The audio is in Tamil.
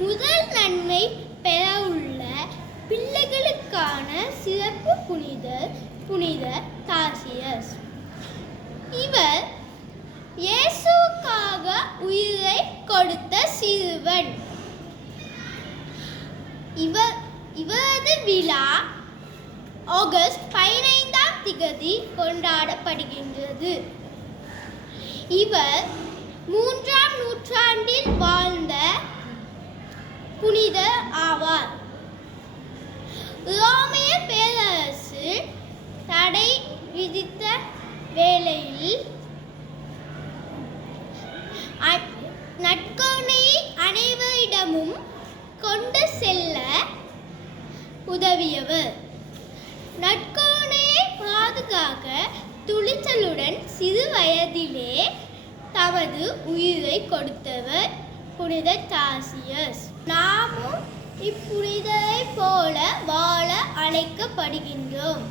முதல் நன்மை பெறவுள்ள பிள்ளைகளுக்கான சிறப்பு புனிதர் தாசியஸ். இவர் இயேசுவுக்காக உயிரை கொடுத்த சிறுவன். இவரது விழா ஆகஸ்ட் 15 கொண்டாடப்படுகின்றது. இவர் 3ஆம் நூற்றாண்டில் வாழ்ந்த புனிதர் ஆவார். ரோமைய பேரரசு தடை விதித்த வேளையில் நற்கருணையை அனைவரிடமும் கொண்டு செல்ல உதவியவர். நற்கருணையை பாதுகாக்க துணிச்சலுடன் சிறு வயதிலே தமது உயிரை கொடுத்தவர் புனிதர் தாசியஸ். நாமும் இப்புனிதரை போல வாழ அழைக்கப்படுகின்றோம்.